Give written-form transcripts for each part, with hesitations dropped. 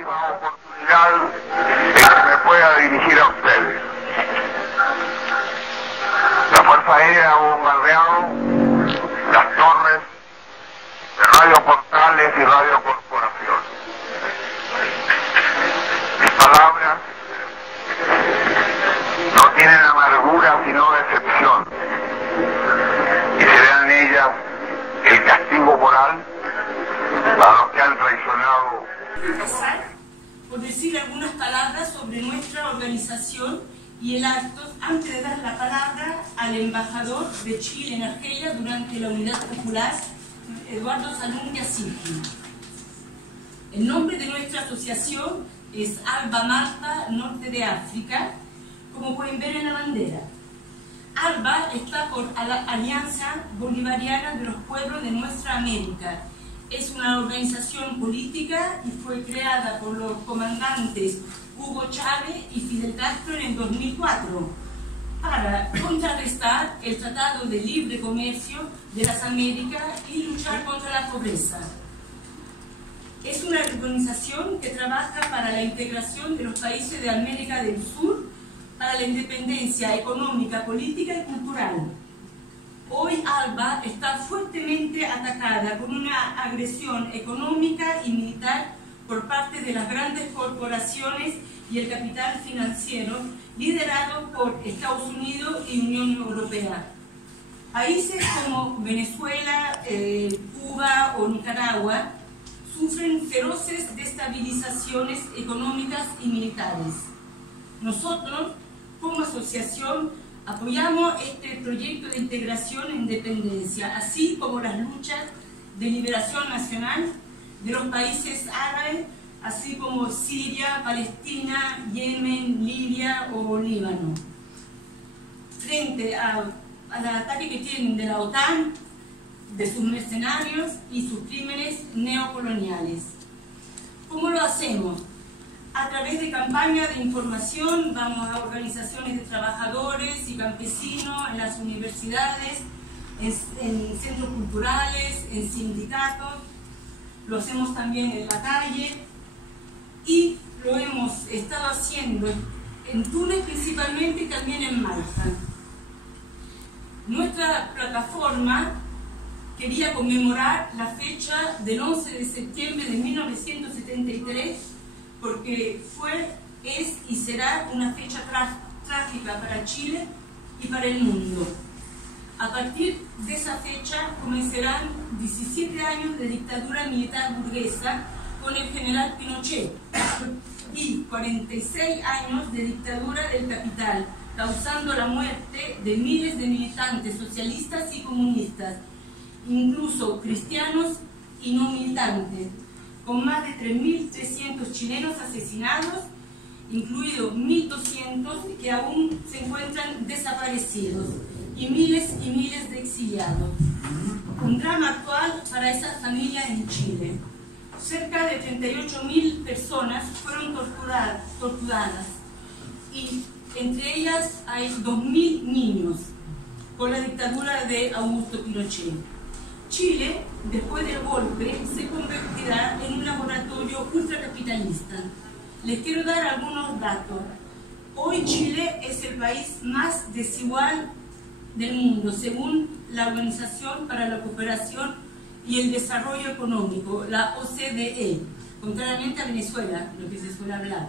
última oportunidad en que me pueda dirigir a ustedes. La Fuerza Aérea ha bombardeado las torres de Radio Portales y Radio Corporación. Mis palabras no tienen amargura sino decepción, y serán ellas el castigo moral para los que han traicionado. Empezar por decir algunas palabras sobre nuestra organización y el acto antes de dar la palabra al embajador de Chile en Argelia durante la Unidad Popular, Eduardo Salunga Silva. El nombre de nuestra asociación es Alba Malta Norte de África, como pueden ver en la bandera. ALBA está por la Alianza Bolivariana de los Pueblos de Nuestra América. Es una organización política y fue creada por los comandantes Hugo Chávez y Fidel Castro en el 2004 para contrarrestar el Tratado de Libre Comercio de las Américas y luchar contra la pobreza. Es una organización que trabaja para la integración de los países de América del Sur, para la independencia económica, política y cultural. Hoy ALBA está fuertemente atacada con una agresión económica y militar por parte de las grandes corporaciones y el capital financiero liderado por Estados Unidos y Unión Europea. Países como Venezuela, Cuba o Nicaragua sufren feroces destabilizaciones económicas y militares. Nosotros, como asociación, apoyamos este proyecto de integración e independencia, así como las luchas de liberación nacional de los países árabes, así como Siria, Palestina, Yemen, Libia o Líbano. Frente al ataque que tienen de la OTAN, de sus mercenarios y sus crímenes neocoloniales. ¿Cómo lo hacemos? A través de campañas de información, vamos a organizaciones de trabajadores y campesinos, en las universidades, en centros culturales, en sindicatos, lo hacemos también en la calle y lo hemos estado haciendo en Túnez principalmente y también en Malta. Nuestra plataforma quería conmemorar la fecha del 11 de septiembre de 1973 porque fue, es y será una fecha trágica para Chile y para el mundo. A partir de esa fecha comenzarán 17 años de dictadura militar burguesa con el general Pinochet y 46 años de dictadura del capital, causando la muerte de miles de militantes socialistas y comunistas, incluso cristianos y no militantes, con más de 3.300 chilenos asesinados, incluidos 1.200 que aún se encuentran desaparecidos, y miles de exiliados. Un drama actual para esas familias en Chile. Cerca de 38.000 personas fueron torturadas, y entre ellas hay 2.000 niños, por la dictadura de Augusto Pinochet. Chile, después del golpe, se convertirá en un laboratorio ultracapitalista. Les quiero dar algunos datos. Hoy Chile es el país más desigual del mundo, según la Organización para la Cooperación y el Desarrollo Económico, la OCDE, contrariamente a Venezuela, lo que se suele hablar.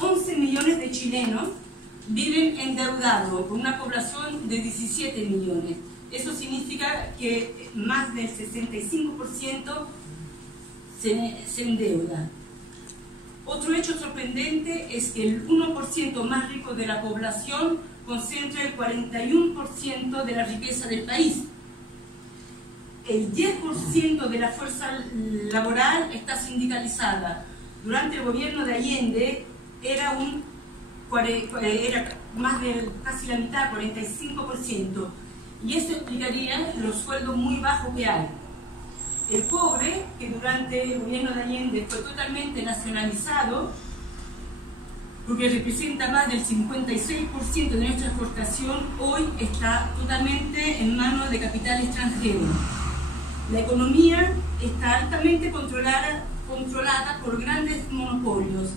11 millones de chilenos viven endeudados, con una población de 17 millones. Eso significa que más del 65% se endeuda. Otro hecho sorprendente es que el 1% más rico de la población concentra el 41% de la riqueza del país. El 10% de la fuerza laboral está sindicalizada. Durante el gobierno de Allende era más de casi la mitad, 45%. Y eso explicaría los sueldos muy bajos que hay. El cobre, que durante el gobierno de Allende fue totalmente nacionalizado, porque representa más del 56% de nuestra exportación, hoy está totalmente en manos de capital extranjero. La economía está altamente controlada controlada por grandes monopolios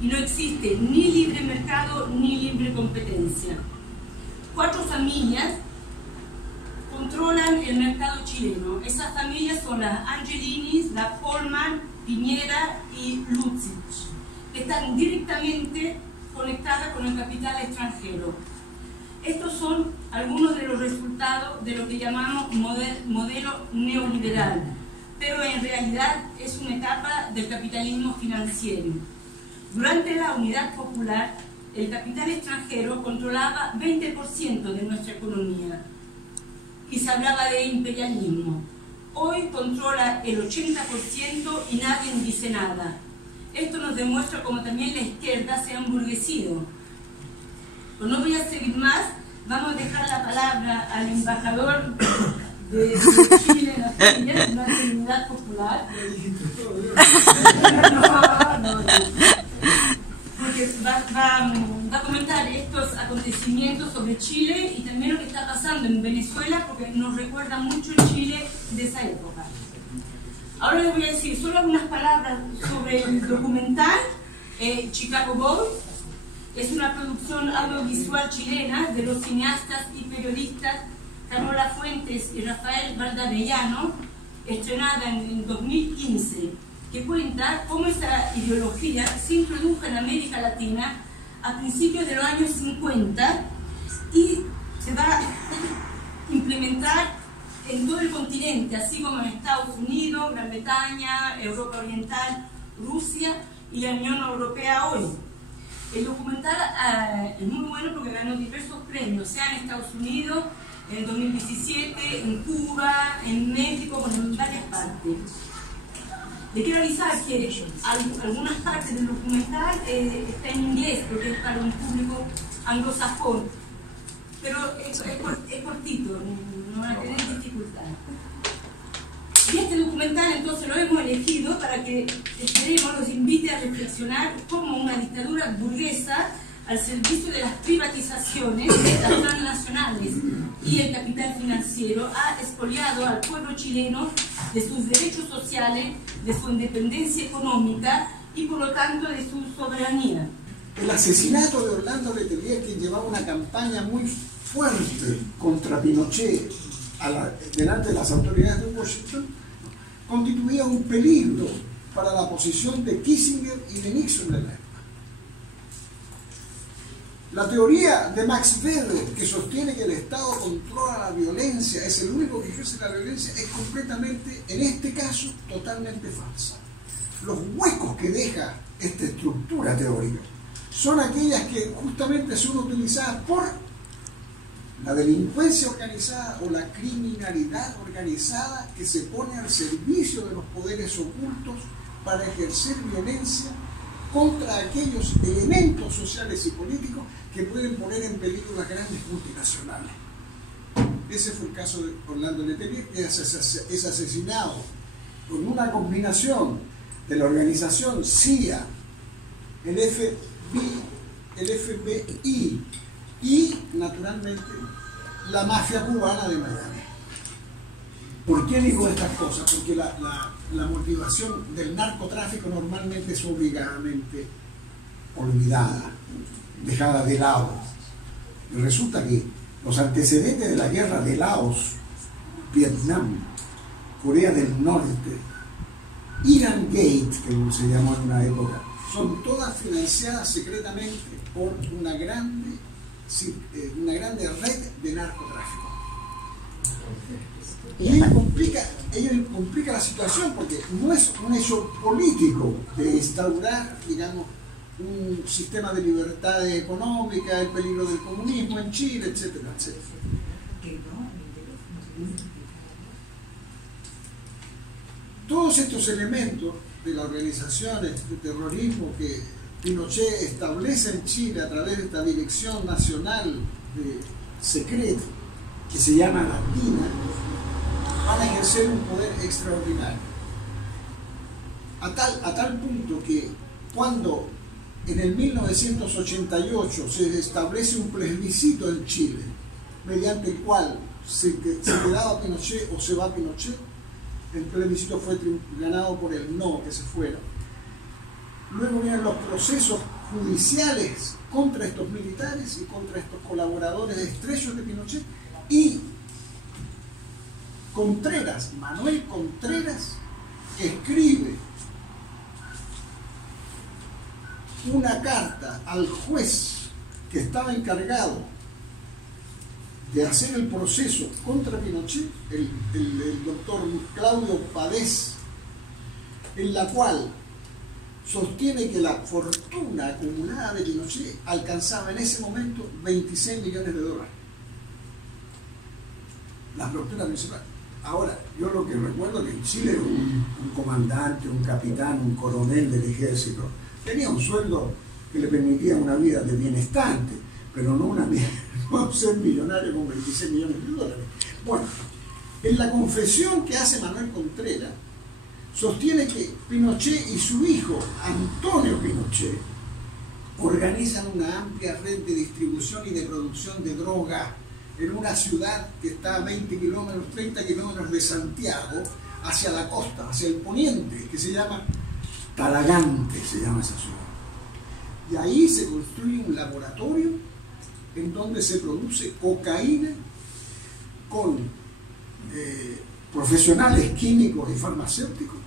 y no existe ni libre mercado ni libre competencia. 4 familias controlan el mercado chileno. Esas familias son las Angelinis, la Polman, Piñera y Lutzich, que están directamente conectadas con el capital extranjero. Estos son algunos de los resultados de lo que llamamos modelo neoliberal, pero en realidad es una etapa del capitalismo financiero. Durante la Unidad Popular, el capital extranjero controlaba 20% de nuestra economía y se hablaba de imperialismo. Hoy controla el 80% y nadie dice nada. Esto nos demuestra cómo también la izquierda se ha emburguecido. Pues no voy a seguir más, vamos a dejar la palabra al embajador de Chile en Argelia, durante la Unidad Popular. No. Porque va a comentar estos acontecimientos sobre Chile y también lo que está pasando en Venezuela, porque nos recuerda mucho el Chile de esa época. Ahora les voy a decir solo algunas palabras sobre el documental Chicago Boys. Es una producción audiovisual chilena de los cineastas y periodistas Carola Fuentes y Rafael Valdarellano, estrenada en 2015, que cuenta cómo esa ideología se introdujo en América Latina a principios de los años 50 y se va a implementar en todo el continente, así como en Estados Unidos, Gran Bretaña, Europa Oriental, Rusia y la Unión Europea hoy. El documental es muy bueno porque ganó diversos premios, sea en Estados Unidos, en el 2017, en Cuba, en México, bueno, en varias partes. Le quiero avisar que algunas partes del documental está en inglés porque es para un público anglosajón, pero es cortito, no van a tener dificultad. Y este documental entonces lo hemos elegido para que esperemos los invite a reflexionar cómo una dictadura burguesa al servicio de las privatizaciones, las transnacionales y el capital financiero ha expoliado al pueblo chileno de sus derechos sociales, de su independencia económica y por lo tanto de su soberanía. El asesinato de Orlando Letelier, que llevaba una campaña muy fuerte contra Pinochet delante de las autoridades de Washington, constituía un peligro para la posición de Kissinger y de Nixon en la época. La teoría de Max Weber, que sostiene que el Estado controla la violencia, es el único que ejerce la violencia, es completamente, en este caso, totalmente falsa. Los huecos que deja esta estructura teórica son aquellas que justamente son utilizadas por la delincuencia organizada o la criminalidad organizada que se pone al servicio de los poderes ocultos para ejercer violencia contra aquellos elementos sociales y políticos que pueden poner en peligro las grandes multinacionales. Ese fue el caso de Orlando Letelier, que es asesinado con una combinación de la organización CIA, el FBI y, naturalmente, la mafia cubana de Miami. ¿Por qué digo estas cosas? Porque la motivación del narcotráfico normalmente es obligadamente olvidada, dejada de lado. Y resulta que los antecedentes de la guerra de Laos, Vietnam, Corea del Norte, Iran Gate, que se llamó en una época, son todas financiadas secretamente por una grande red de narcotráfico. Y ello complica la situación porque no es un hecho político de instaurar, digamos, un sistema de libertad económica, el peligro del comunismo en Chile, etcétera, etcétera. Todos estos elementos de las organizaciones de terrorismo que Pinochet establece en Chile a través de esta Dirección Nacional de Secreto, que se llama la DINA, van a ejercer un poder extraordinario. A tal punto que cuando en el 1988 se establece un plebiscito en Chile, mediante el cual se quedaba Pinochet o se va Pinochet, el plebiscito fue ganado por el no, que se fuera. Luego vienen los procesos judiciales contra estos militares y contra estos colaboradores estrechos de Pinochet, y Contreras, Manuel Contreras, escribe una carta al juez que estaba encargado de hacer el proceso contra Pinochet, el doctor Claudio Pavés, en la cual sostiene que la fortuna acumulada de Pinochet alcanzaba en ese momento 26 millones de dólares. La fortuna principal. Ahora, yo lo que recuerdo es que en Chile un comandante, un capitán, un coronel del ejército tenía un sueldo que le permitía una vida de bienestante, pero no ser millonario con 26 millones de dólares. Bueno, en la confesión que hace Manuel Contreras, sostiene que Pinochet y su hijo, Antonio Pinochet, organizan una amplia red de distribución y de producción de droga en una ciudad que está a 20 kilómetros, 30 kilómetros de Santiago, hacia la costa, hacia el poniente, que se llama Talagante, se llama esa ciudad. Y ahí se construye un laboratorio en donde se produce cocaína con profesionales químicos y farmacéuticos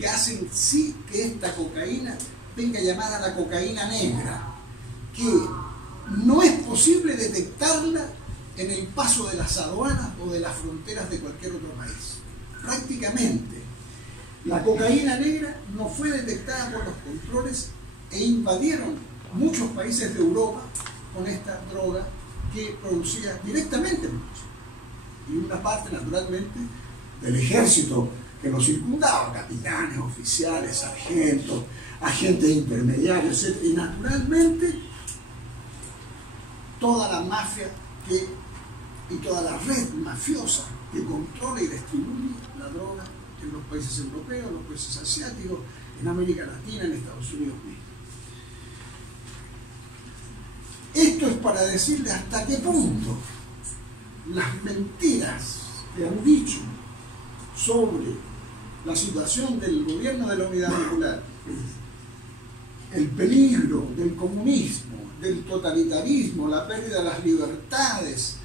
que hacen sí que esta cocaína venga llamada la cocaína negra, que no es posible detectarla en el paso de las aduanas o de las fronteras de cualquier otro país. Prácticamente, la cocaína negra no fue detectada por los controles e invadieron muchos países de Europa con esta droga que producía directamente y una parte, naturalmente, del ejército que lo circundaba, capitanes, oficiales, sargentos, agentes intermediarios, etc. Y naturalmente toda la mafia y toda la red mafiosa que controla y distribuye la droga en los países europeos, en los países asiáticos, en América Latina, en Estados Unidos mismo. Esto es para decirle hasta qué punto las mentiras que han dicho sobre la situación del gobierno de la Unidad Popular, el peligro del comunismo, del totalitarismo, la pérdida de las libertades,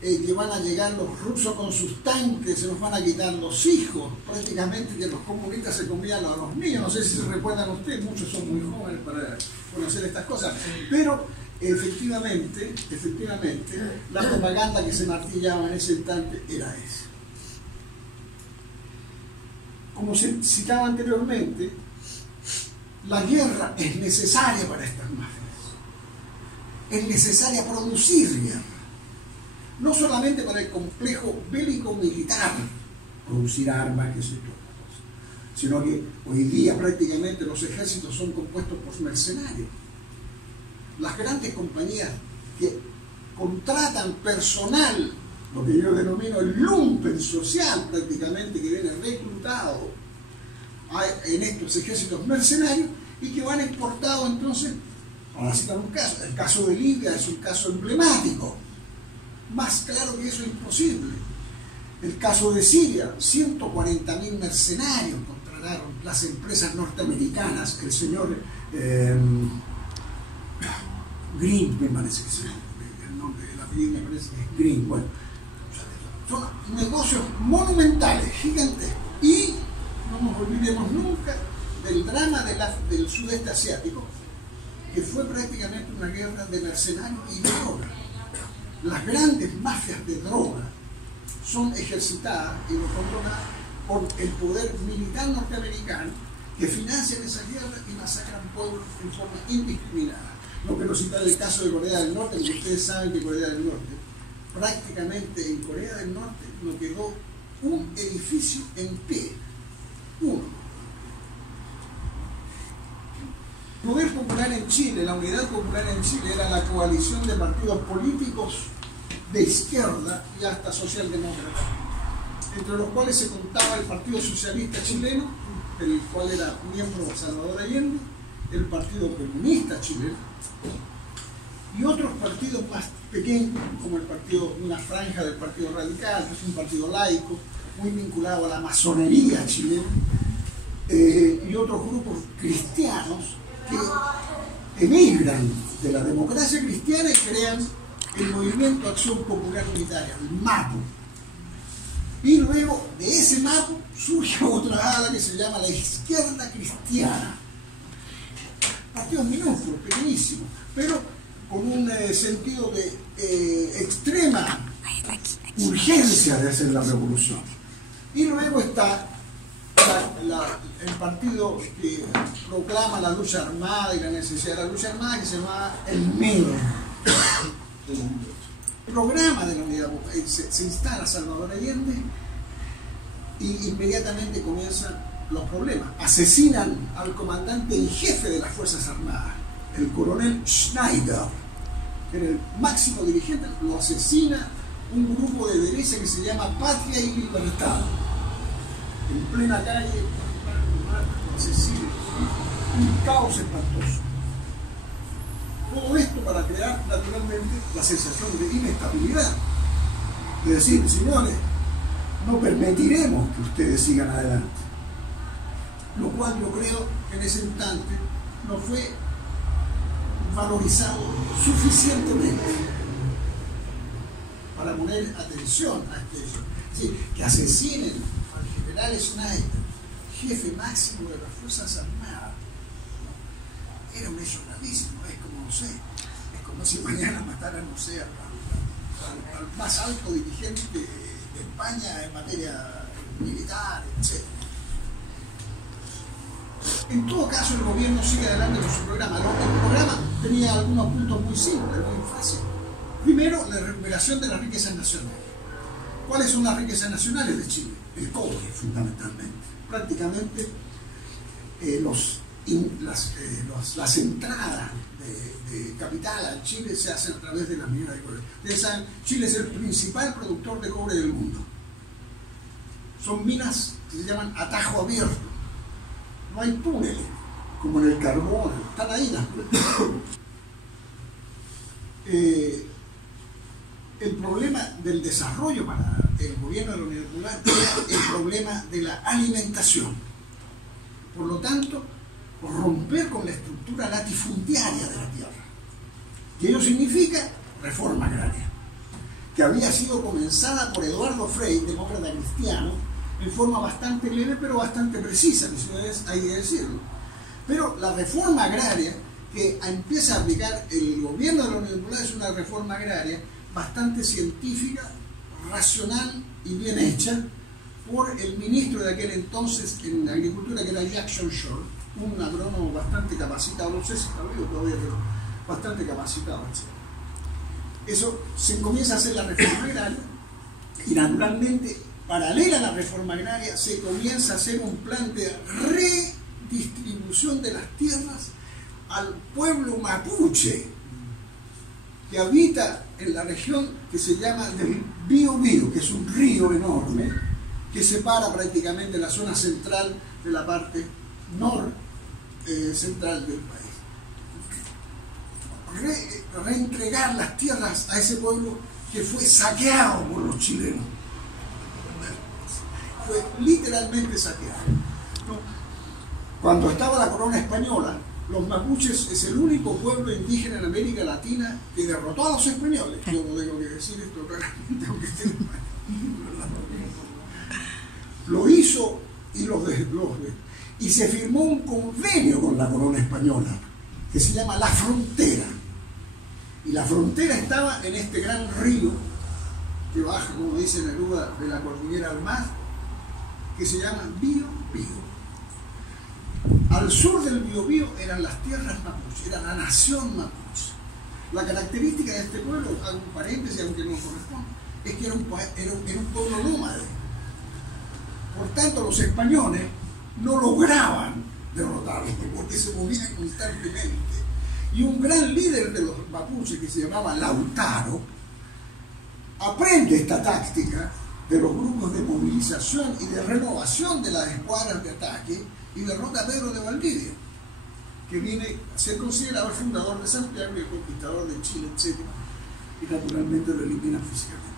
que van a llegar los rusos con sus tanques, se nos van a quitar los hijos, prácticamente que los comunistas se comían a los niños. No sé si se recuerdan ustedes, muchos son muy jóvenes para conocer estas cosas, pero efectivamente, la propaganda que se martillaba en ese instante era esa. Como se citaba anteriormente, la guerra es necesaria para estas mafias. Es necesaria producir guerra. No solamente para el complejo bélico-militar, producir armas, que se toda cosa, sino que hoy día prácticamente los ejércitos son compuestos por mercenarios. Las grandes compañías que contratan personal, lo que yo denomino el lumpen social, prácticamente, que viene reclutado en estos ejércitos mercenarios y que van exportados entonces, para citar un caso, el caso de Libia es un caso emblemático. Más claro que eso es imposible. El caso de Siria, 140.000 mercenarios contrataron las empresas norteamericanas, el señor Green, me parece que es el nombre del apellido, me parece que es Green. Bueno, son negocios monumentales, gigantescos. Y no nos olvidemos nunca del drama del sudeste asiático, que fue prácticamente una guerra de mercenarios y de droga. Las grandes mafias de droga son ejercitadas y controladas por el poder militar norteamericano, que financian esas guerras y masacran pueblos en forma indiscriminada. No quiero citar el caso de Corea del Norte, porque ustedes saben que Corea del Norte, prácticamente en Corea del Norte no quedó un edificio en pie. Uno. El Poder Popular en Chile, la Unidad Popular en Chile, era la coalición de partidos políticos de izquierda y hasta socialdemócrata, entre los cuales se contaba el Partido Socialista Chileno, del cual era miembro Salvador Allende, el Partido Comunista Chileno y otros partidos más pequeños, como una franja del Partido Radical, que es un partido laico, muy vinculado a la masonería chilena, y otros grupos cristianos que emigran de la democracia cristiana y crean el Movimiento Acción Popular Unitaria, el MAPU. Y luego de ese MAPU surge otra ala que se llama la Izquierda Cristiana. Partidos minúsculos, pequeñísimos, pero con un sentido de extrema urgencia de hacer la revolución. Y luego está el partido que proclama la lucha armada y la necesidad de la lucha armada, que se llama el MER. El programa de la Unidad Popular. Se instala Salvador Allende y inmediatamente comienzan los problemas. Asesinan al comandante en jefe de las Fuerzas Armadas, el coronel Schneider, que era el máximo dirigente. Lo asesina un grupo de derecha que se llama Patria y Libertad, en plena calle, un caos espantoso. Todo esto para crear naturalmente la sensación de inestabilidad, de decir, señores, no permitiremos que ustedes sigan adelante. Lo cual yo creo que en ese instante no fue valorizado suficientemente para poner atención a aquello. Sí, que asesinen al general Schneider, jefe máximo de las Fuerzas Armadas, ¿no? Era un hecho gravísimo. Es como, no sé, es como si mañana mataran, no sé, al más alto dirigente de España en materia militar, etc. En todo caso, el gobierno sigue adelante con su programa. El programa tenía algunos puntos muy simples, muy fáciles. Primero, la recuperación de las riquezas nacionales. ¿Cuáles son las riquezas nacionales de Chile? El cobre, fundamentalmente. Prácticamente las entradas de capital a Chile se hacen a través de las minas de cobre. Ustedes saben, Chile es el principal productor de cobre del mundo. Son minas que se llaman a tajo abierto. No hay túneles, como en el carbón, están ahí las el problema del desarrollo para el gobierno de la Unidad Popular era el problema de la alimentación. Por lo tanto, romper con la estructura latifundiaria de la tierra. Que ello significa reforma agraria, que había sido comenzada por Eduardo Frei, demócrata cristiano, en forma bastante leve pero bastante precisa, hay que decirlo. Pero la reforma agraria que empieza a aplicar el gobierno de la Unidad Popular es una reforma agraria bastante científica, racional y bien hecha por el ministro de aquel entonces en agricultura, que era Jackson Shore, un agrónomo bastante capacitado, no sé si está vivo todavía, pero bastante capacitado, etc. Eso se comienza a hacer la reforma agraria y naturalmente, paralela a la reforma agraria, se comienza a hacer un plan de redistribución de las tierras al pueblo mapuche que habita en la región que se llama del Biobío, que es un río enorme que separa prácticamente la zona central de la parte central del país. Reentregar las tierras a ese pueblo que fue saqueado por los chilenos. Fue literalmente saqueado. Cuando estaba la corona española, los mapuches es el único pueblo indígena en América Latina que derrotó a los españoles. Yo no tengo que decir esto claramente, aunque esté lo hizo y se firmó un convenio con la corona española que se llama La Frontera. Y la frontera estaba en este gran río que baja, como dice Neruda, de la cordillera al mar, que se llama Biobío. Al sur del Biobío eran las tierras mapuche, era la nación mapuche. La característica de este pueblo, hago un paréntesis aunque no corresponde, es que era un pueblo nómade. Por tanto, los españoles no lograban derrotarlos porque se movían constantemente. Y un gran líder de los mapuches, que se llamaba Lautaro, aprende esta táctica de los grupos de movilización y de renovación de las escuadras de ataque y derrota a Pedro de Valdivia, que viene a ser considerado el fundador de Santiago y el conquistador de Chile, etc. Y naturalmente lo elimina físicamente.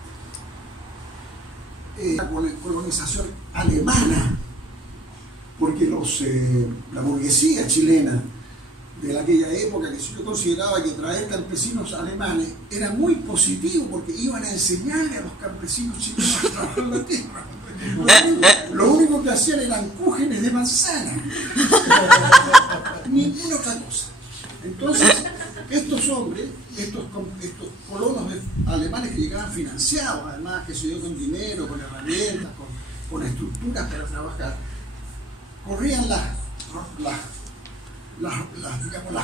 la colonización alemana, porque la burguesía chilena de aquella época, que yo consideraba que traer campesinos alemanes era muy positivo, porque iban a enseñarle a los campesinos chilenos a trabajar la tierra. Lo único que hacían eran cúgenes de manzana, ninguna otra cosa. Entonces, estos hombres, estos colonos alemanes que llegaban financiados, además, que se dio con dinero, con herramientas, con estructuras para trabajar, corrían las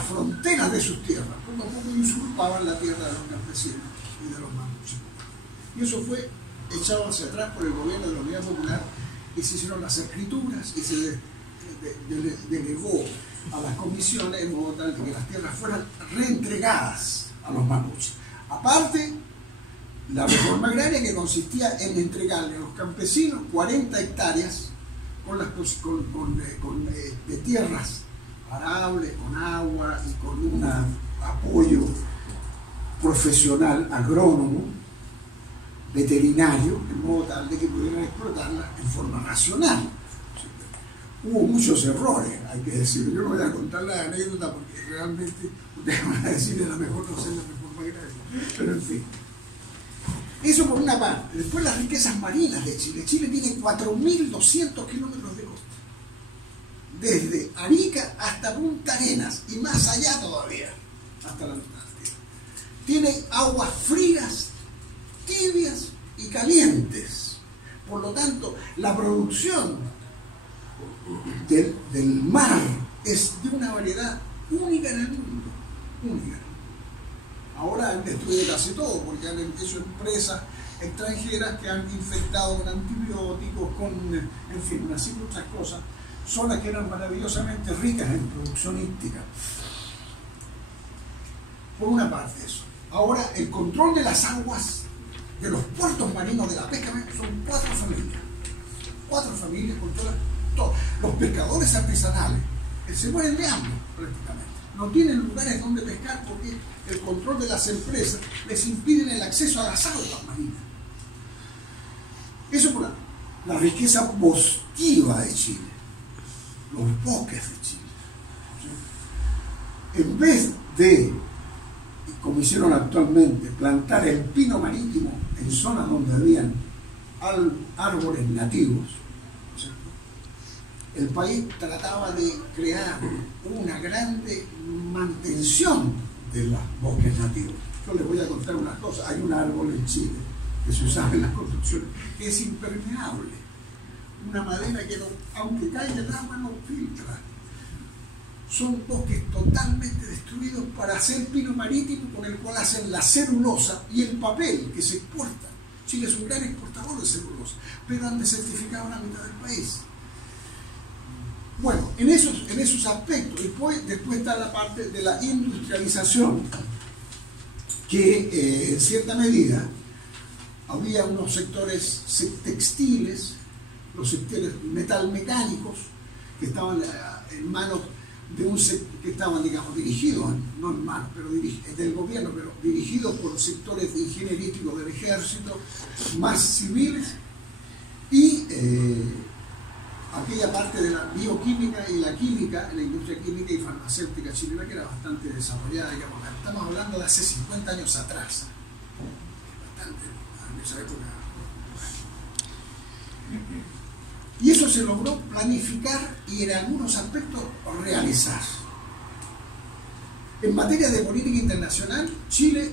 fronteras de sus tierras, poco a poco usurpaban la tierra de los campesinos y de los mapuches. Y eso fue echado hacia atrás por el gobierno de la Unidad Popular, y se hicieron las escrituras y se delegó a las comisiones en modo tal de que las tierras fueran reentregadas a los mapuches. Aparte, la reforma agraria, que consistía en entregarle a los campesinos 40 hectáreas de tierras arables, con agua y con un apoyo profesional, agrónomo, veterinario, de modo tal de que pudieran explotarla en forma racional. Hubo muchos errores, hay que decirlo. Yo no voy a contar la anécdota porque realmente ustedes van a decir a lo mejor no sé la reforma agraria, pero en fin. Eso por una parte. Después las riquezas marinas de Chile. Chile tiene 4.200 kilómetros de costa, desde Arica hasta Punta Arenas y más allá todavía, hasta la Antártida. Tiene aguas frías, tibias y calientes. Por lo tanto, la producción del mar es de una variedad única en el mundo, única. Ahora han destruido casi todo, porque han hecho empresas extranjeras que han infectado con antibióticos, en fin, así muchas cosas, zonas que eran maravillosamente ricas en producción hídrica. Por una parte eso. Ahora, el control de las aguas de los puertos marinos de la pesca son 4 familias. 4 familias controlan todo. Los pescadores artesanales se mueren de hambre prácticamente. No tienen lugares donde pescar porque el control de las empresas les impiden el acceso a las aguas marinas. Eso por la riqueza bosquiva de Chile, los bosques de Chile. En vez de, como hicieron actualmente, plantar el pino marítimo en zonas donde habían árboles nativos, el país trataba de crear una grande mantención de los bosques nativos. Yo les voy a contar una cosa. Hay un árbol en Chile que se usaba en las construcciones que es impermeable, una madera que aunque caiga el agua no filtra. Son bosques totalmente destruidos para hacer pino marítimo, con el cual hacen la celulosa y el papel que se exporta. Chile es un gran exportador de celulosa, pero han desertificado la mitad del país. Bueno, en esos aspectos. Después está la parte de la industrialización, que en cierta medida había unos sectores textiles, los sectores metalmecánicos, que estaban en manos de un sector que estaban, digamos, dirigidos, no en manos, pero del gobierno, pero dirigidos por los sectores ingenierísticos del ejército, más civiles, y aquella parte de la bioquímica y la química, la industria química y farmacéutica chilena, que era bastante desarrollada, digamos. Estamos hablando de hace 50 años atrás, bastante en esa época. Y eso se logró planificar y en algunos aspectos realizar. En materia de política internacional, Chile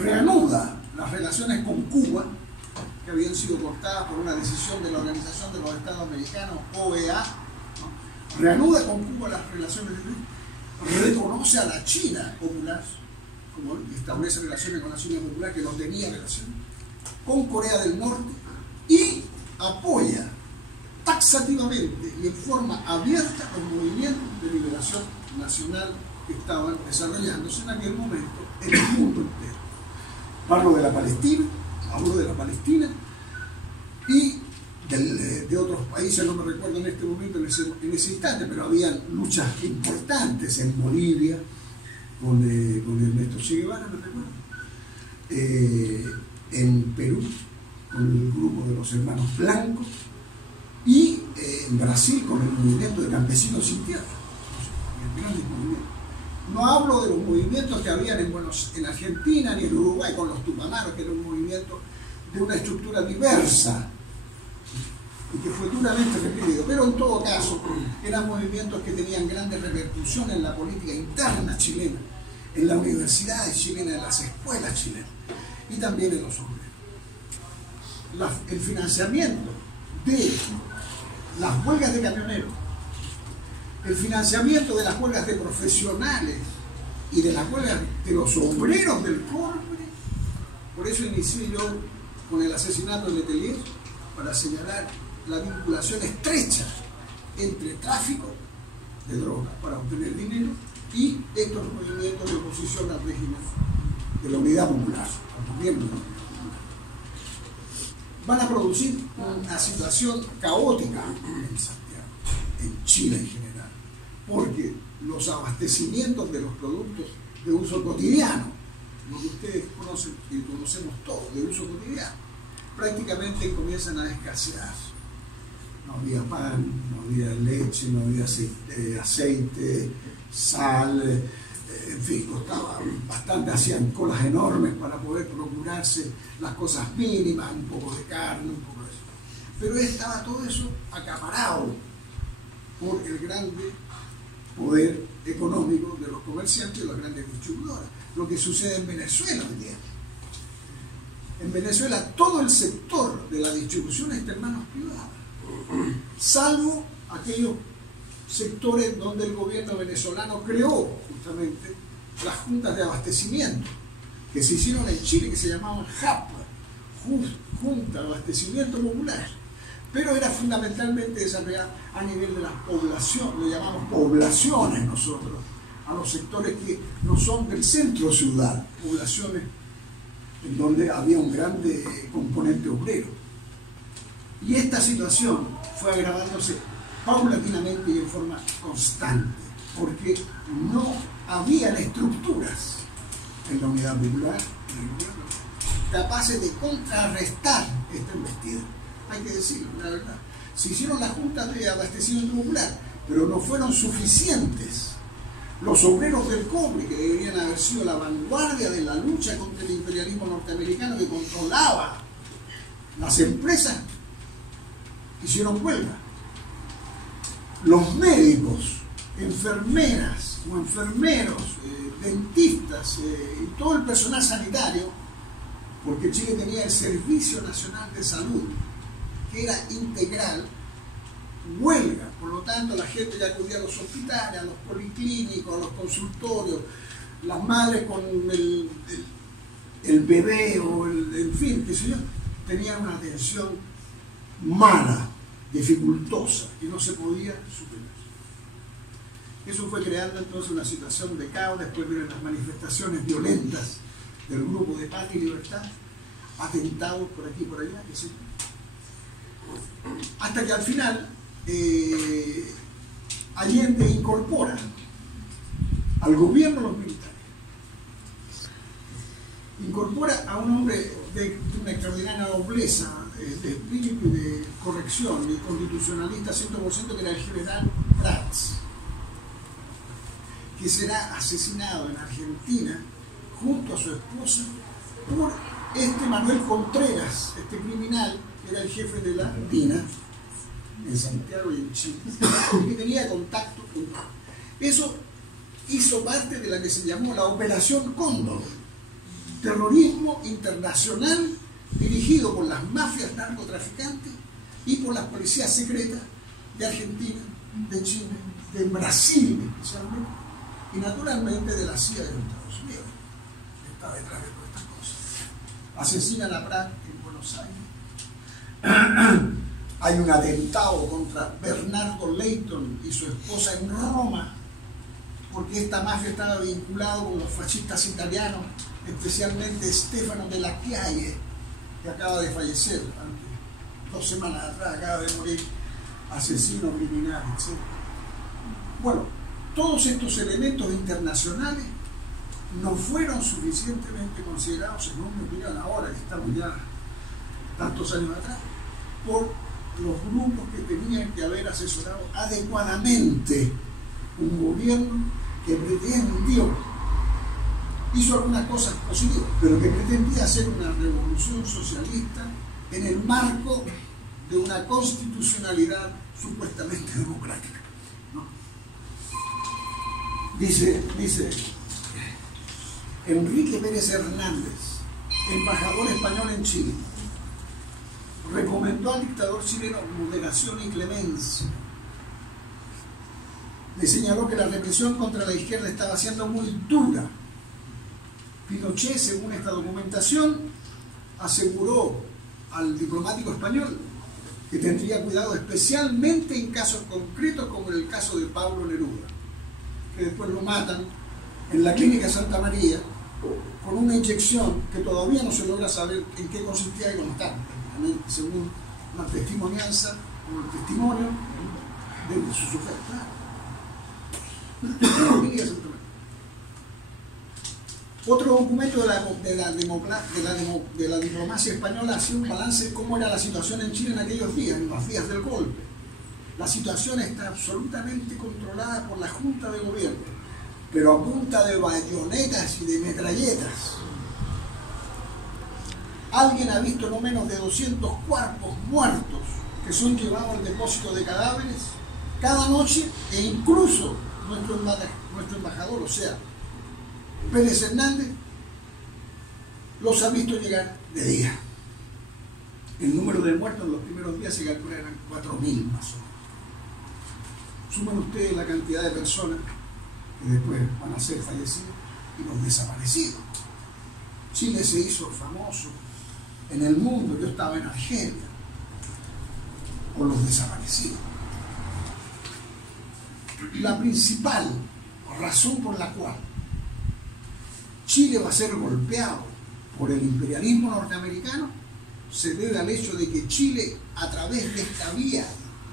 reanuda las relaciones con Cuba, que habían sido cortadas por una decisión de la Organización de los Estados Americanos, OEA, ¿no? Reanuda con Cuba las relaciones, reconoce a la China popular, como establece relaciones con la China popular, que no tenía relaciones, con Corea del Norte, y apoya taxativamente y en forma abierta los movimientos de liberación nacional que estaban desarrollándose en aquel momento en el mundo entero. Hablo de la Palestina y de otros países, no me recuerdo en este momento, en ese instante, pero habían luchas importantes en Bolivia con Ernesto Che Guevara, me recuerdo, en Perú, con el grupo de los hermanos blancos, y en Brasil con el movimiento de campesinos sin tierra, el grandes movimientos. No hablo de los movimientos que habían en Argentina ni en Uruguay con los tupamaros, que era un movimiento de una estructura diversa y que fue duramente reprimido, pero en todo caso eran movimientos que tenían grandes repercusiones en la política interna chilena, en las universidades chilenas, en las escuelas chilenas y también en los obreros. El financiamiento de las huelgas de camioneros, el financiamiento de las huelgas de profesionales y de las huelgas de los obreros del cobre. Por eso inicié yo con el asesinato de Letelier, para señalar la vinculación estrecha entre tráfico de drogas para obtener dinero y estos movimientos de oposición al régimen de la Unidad Popular, al gobierno de la Unidad Popular. Van a producir una situación caótica en Santiago, en Chile en general, porque los abastecimientos de los productos de uso cotidiano, lo que ustedes conocen y conocemos todos, de uso cotidiano, prácticamente comienzan a escasear. No había pan, no había leche, no había aceite, sal, en fin, costaba bastante, hacían colas enormes para poder procurarse las cosas mínimas, un poco de carne, un poco de eso. Pero estaba todo eso acaparado por el grande poder económico de los comerciantes y las grandes distribuidoras. Lo que sucede en Venezuela hoy día. En Venezuela todo el sector de la distribución está en manos privadas, salvo aquellos sectores donde el gobierno venezolano creó justamente las juntas de abastecimiento que se hicieron en Chile, que se llamaban JAP, Junta de Abastecimiento Popular, pero era fundamentalmente desarrollada a nivel de la población, lo llamamos poblaciones nosotros, a los sectores que no son del centro ciudad, poblaciones en donde había un grande componente obrero. Y esta situación fue agravándose paulatinamente y en forma constante, porque no habían estructuras en la Unidad Popular, en el gobierno, capaces de contrarrestar esta embestida. Hay que decirlo, la verdad. Se hicieron las juntas de abastecimiento popular, pero no fueron suficientes. Los obreros del cobre, que deberían haber sido la vanguardia de la lucha contra el imperialismo norteamericano que controlaba las empresas, hicieron huelga. Los médicos, enfermeras o enfermeros, dentistas y todo el personal sanitario, porque Chile tenía el Servicio Nacional de Salud, que era integral, huelga. Por lo tanto, la gente ya acudía a los hospitales, a los policlínicos, a los consultorios, las madres con el bebé o en fin, qué sé yo, tenían una atención mala, dificultosa, y no se podía superar. Eso fue creando entonces una situación de caos. Después vieron las manifestaciones violentas del grupo de Paz y Libertad, atentados por aquí y por allá, qué sé yo. Hasta que al final Allende incorpora al gobierno los militares, incorpora a un hombre de una extraordinaria nobleza, de espíritu y de corrección y constitucionalista 100%, que era el general Prats, que será asesinado en Argentina junto a su esposa por Manuel Contreras, este criminal que era el jefe de la DINA en Santiago y en Chile, que tenía contacto con... Eso hizo parte de la que se llamó la Operación Cóndor, terrorismo internacional dirigido por las mafias narcotraficantes y por las policías secretas de Argentina, de Chile, de Brasil especialmente, y naturalmente de la CIA de los Estados Unidos, que está detrás de todas estas cosas. Asesinan a Prat en Buenos Aires. Hay un atentado contra Bernardo Leighton y su esposa en Roma, porque esta mafia estaba vinculada con los fascistas italianos, especialmente Stefano Della Chiaie, que acaba de fallecer, 2 semanas atrás acaba de morir, asesino criminal, etc. Bueno, todos estos elementos internacionales no fueron suficientemente considerados, según mi opinión, ahora que estamos ya tantos años atrás, por los grupos que tenían que haber asesorado adecuadamente un gobierno que pretendió, hizo algunas cosas positivas, pero que pretendía hacer una revolución socialista en el marco de una constitucionalidad supuestamente democrática, ¿no? Dice Enrique Pérez Hernández, embajador español en Chile, recomendó al dictador chileno moderación y clemencia. Le señaló que la represión contra la izquierda estaba siendo muy dura. Pinochet, según esta documentación, aseguró al diplomático español que tendría cuidado especialmente en casos concretos como en el caso de Pablo Neruda, que después lo matan en la clínica Santa María con una inyección que todavía no se logra saber en qué consistía y cómo estaba, según la testimonianza o el testimonio de su sujeto. Otro documento de la diplomacia española hacía un balance de cómo era la situación en Chile en aquellos días, en los días del golpe. La situación está absolutamente controlada por la Junta de Gobierno, pero a punta de bayonetas y de metralletas. Alguien ha visto no menos de 200 cuerpos muertos que son llevados al depósito de cadáveres cada noche, e incluso nuestro embajador, o sea, Pérez Hernández, los ha visto llegar de día. El número de muertos en los primeros días se calcula eran 4.000 más o menos. Suman ustedes la cantidad de personas que después van a ser fallecidos y los desaparecidos. Chile se hizo famoso en el mundo, yo estaba en Argelia, por los desaparecidos. La principal razón por la cual Chile va a ser golpeado por el imperialismo norteamericano se debe al hecho de que Chile, a través de esta vía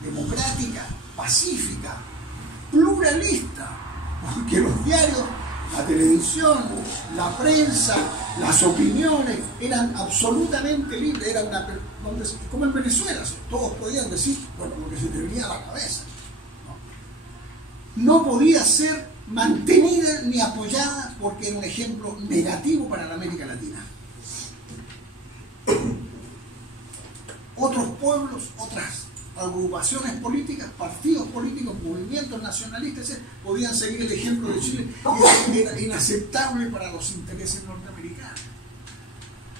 democrática, pacífica, pluralista, porque los diarios, la televisión, la prensa, las opiniones eran absolutamente libres, era como en Venezuela, todos podían decir, bueno, lo que se te venía a la cabeza. No podía ser mantenida ni apoyada porque era un ejemplo negativo para la América Latina. Otros pueblos, otras agrupaciones políticas, partidos políticos, movimientos nacionalistas podían seguir el ejemplo de Chile y era inaceptable para los intereses norteamericanos.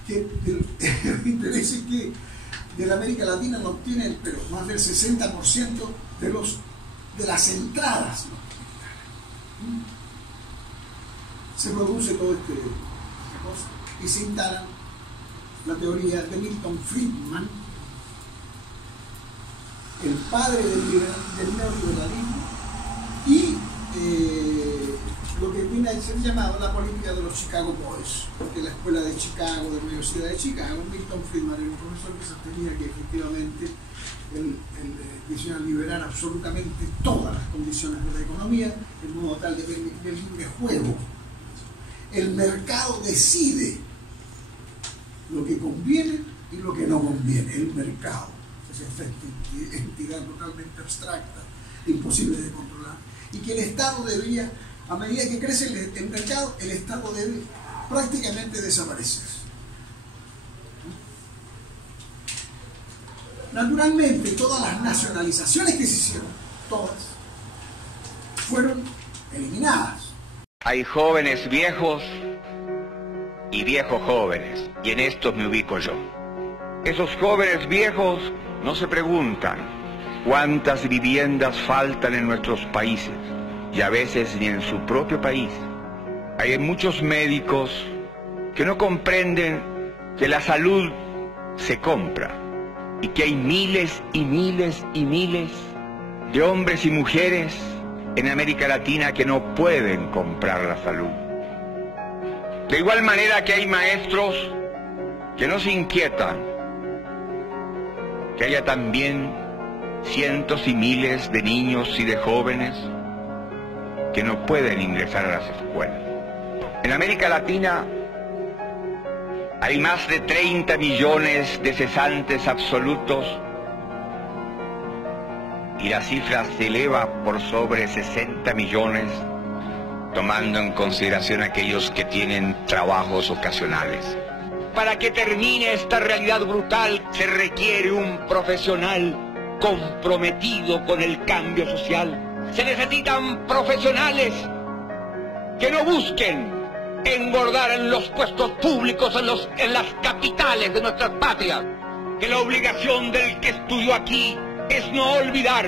Los intereses que de la América Latina no obtienen, pero más del 60% de las entradas norteamericanas. Se produce todo esta cosa y se instala la teoría de Milton Friedman, el padre del neoliberalismo, y lo que viene a ser llamado la política de los Chicago Boys, porque la escuela de Chicago, de la Universidad de Chicago, Milton Friedman era un profesor que sostenía que efectivamente él quisiera liberar absolutamente todas las condiciones de la economía, de modo tal de permitir el libre juego. El mercado decide lo que conviene y lo que no conviene, el mercado. Esa entidad totalmente abstracta, imposible de controlar, y que el Estado debía, a medida que crece el mercado, el Estado debe prácticamente desaparecer. Naturalmente, todas las nacionalizaciones que se hicieron, todas, fueron eliminadas. Hay jóvenes viejos y viejos jóvenes, y en estos me ubico yo. Esos jóvenes viejos no se preguntan cuántas viviendas faltan en nuestros países, y a veces ni en su propio país. Hay muchos médicos que no comprenden que la salud se compra y que hay miles y miles y miles de hombres y mujeres en América Latina que no pueden comprar la salud. De igual manera que hay maestros que no se inquietan que haya también cientos y miles de niños y de jóvenes que no pueden ingresar a las escuelas. En América Latina Hay más de 30 millones de cesantes absolutos y la cifra se eleva por sobre 60 millones, tomando en consideración aquellos que tienen trabajos ocasionales. Para que termine esta realidad brutal se requiere un profesional comprometido con el cambio social. Se necesitan profesionales que no busquen engordar en los puestos públicos, en las capitales de nuestras patrias. Que la obligación del que estudió aquí es no olvidar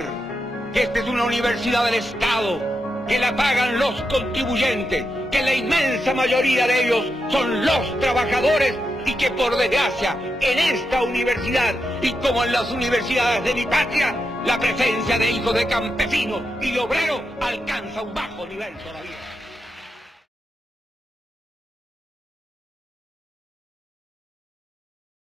que esta es una universidad del Estado, que la pagan los contribuyentes, que la inmensa mayoría de ellos son los trabajadores y que por desgracia en esta universidad y como en las universidades de mi patria, la presencia de hijos de campesinos y de obreros alcanza un bajo nivel todavía.